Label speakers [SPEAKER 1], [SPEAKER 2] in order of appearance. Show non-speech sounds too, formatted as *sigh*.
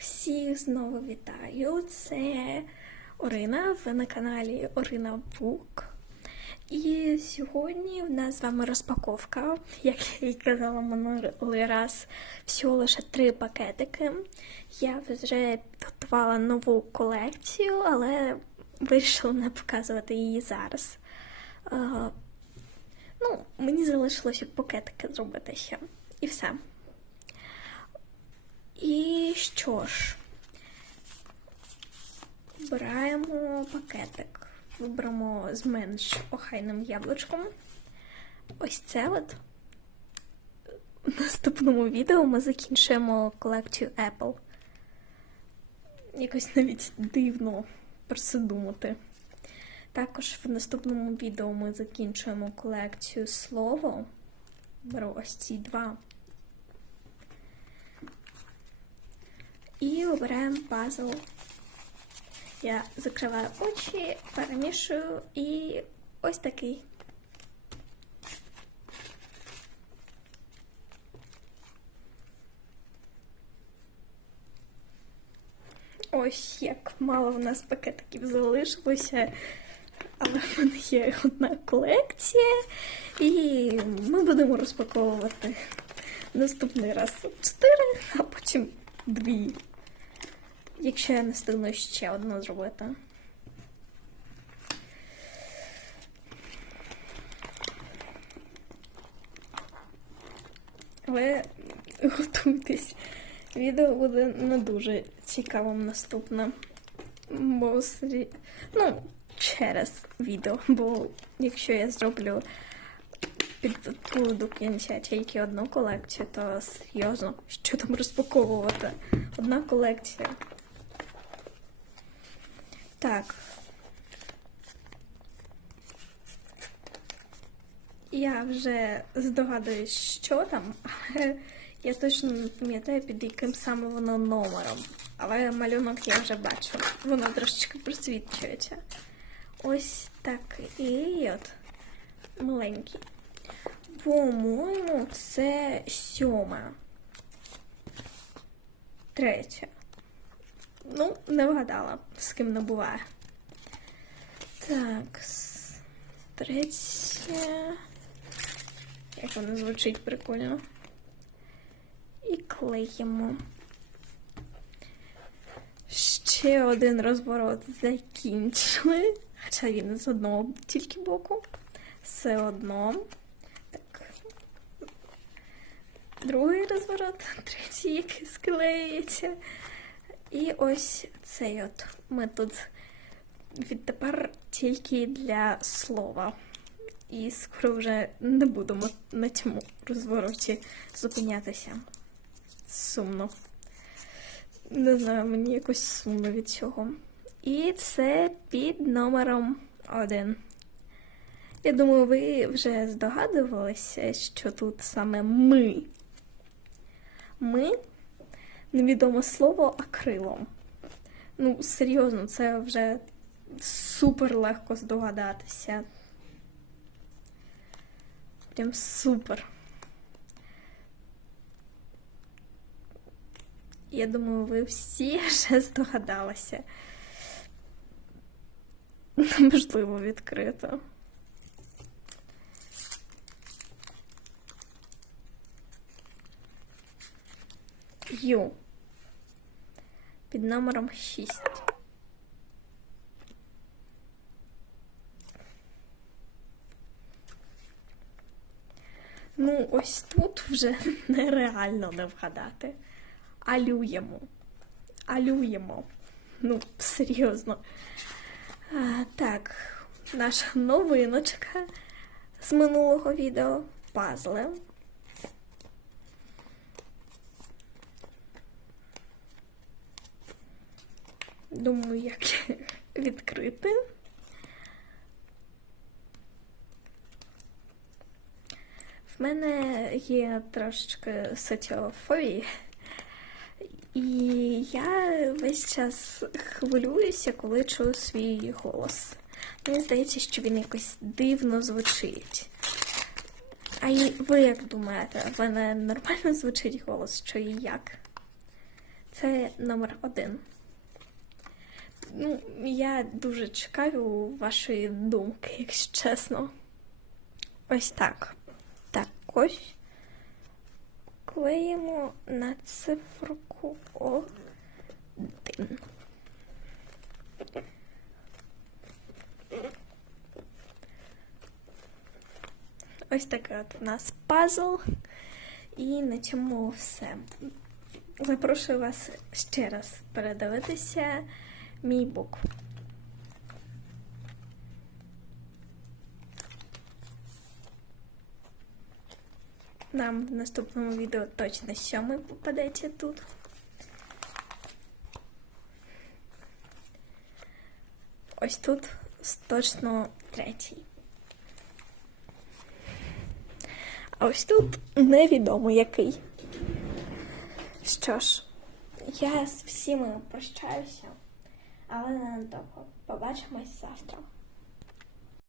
[SPEAKER 1] Всіх знову вітаю. Це Орина. Ви на каналі Орина Бук. І сьогодні в нас з вами розпаковка. Як я і казала минулий раз, всього лише три пакетики. Я вже підготувала нову колекцію, але вирішила не показувати її зараз. Е, ну, мені залишилося пакетики зробити ще. І все. І що ж, вибираємо пакетик. Виберемо з менш охайним яблучком. Ось це от. В наступному відео ми закінчуємо колекцію Apple. Якось навіть дивно про це думати. Також в наступному відео ми закінчуємо колекцію слово. Беру ось ці два. І обираємо пазл. Я закриваю очі, перемішую і ось такий. Ось як мало в нас пакетиків залишилося. Але в мене є одна колекція, і ми будемо розпаковувати наступний раз чотири, а потім дві. Якщо я не встигну ще одну зробити. Ви готуйтесь. Відео буде не дуже цікавим наступне. Бо ну, через відео, бо якщо я зроблю підготую до кінця тільки одну колекцію, то серйозно, що там розпаковувати? Одна колекція. Так. Я вже здогадуюсь, що там, але я точно не пам'ятаю, під яким саме воно номером. Але малюнок я вже бачу. Воно трошечки просвічується. Ось такий от маленький. По-моєму, це сьома. Третя. Ну, не вгадала, з ким не буває. Так, третя. Як воно звучить прикольно. І клеїмо. Ще один розворот закінчили. Хоча він з одного тільки боку. Все одно. Так. Другий розворот, третій, який склеюється. І ось цей от. Ми тут відтепер тільки для слова. І скоро вже не будемо на цьому розвороті зупинятися. Сумно. Не знаю, мені якось сумно від цього. І це під номером один. Я думаю, ви вже здогадувалися, що тут саме ми. Ми невідоме слово акрилом. Ну, серйозно, це вже супер легко здогадатися. Прям супер. Я думаю, ви всі *laughs* вже здогадалися. Можливо, відкрито. Ю. Під номером 6. Ну, ось тут вже *laughs* нереально не вгадати. Алюємо. Алюємо. Ну, серйозно. А, так, наша новиночка з минулого відео пазли. Думаю, як *laughs* відкрити. В мене є трошечки соціофобії. І я весь час хвилююся, коли чую свій голос. Мені здається, що він якось дивно звучить. А й ви як думаєте, в мене нормально звучить голос, чи як? це номер один. Ну, я дуже чекаю вашої думки, якщо чесно. Ось так. Так, ось. Клеїмо на циферку один. Ось такий от у нас пазл. І на цьому все. Запрошую вас ще раз передивитися мій бук. Нам в наступному відео точно сьомий попадеться тут. Ось тут точно третій. А ось тут невідомо який. Що ж, я з всіми прощаюся, але не ненадовго. Побачимось завтра.